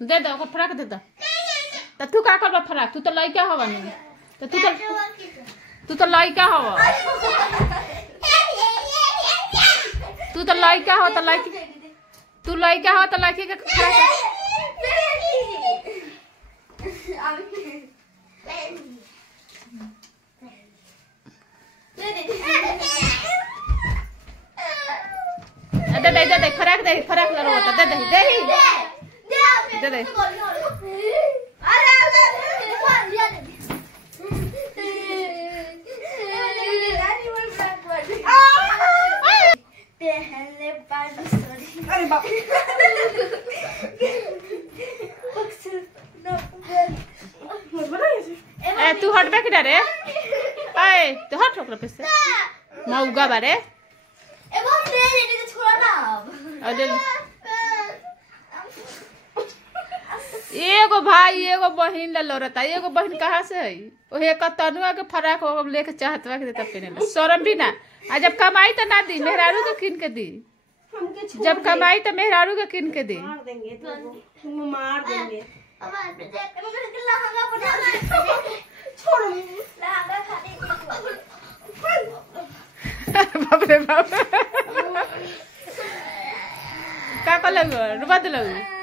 दे दे ओकर फराक दे दे त तू का करबा फराक तू तो लइका हवा नहीं तो तू तो लइका हवा तू तो लइका हो तो लइकी तू लइका हो तो लइकी के फराक दे फराक लड़वा दे दे अरे बाप ए तू हट बैक रे ए तू हट ओकरा पे से मौगा बारे ए बम दे दे के छोड़ा ना अरे एगो भाई एगो बहन ला लड़ता एगो बहन कहाँ से है ओहे का तनुआ के फराक हो लेके चाहतवा के देता पहने शर्म भी ना आ जब कमाई तो ना दी मेहरारू के किन के दी जब कमाई तो मेहरारू के किन के दी मार देंगे तुम मार देंगे अब लहंगा बना छोड़ो लहंगा खाने बाप रे बाप का लगो रुबा दे लगो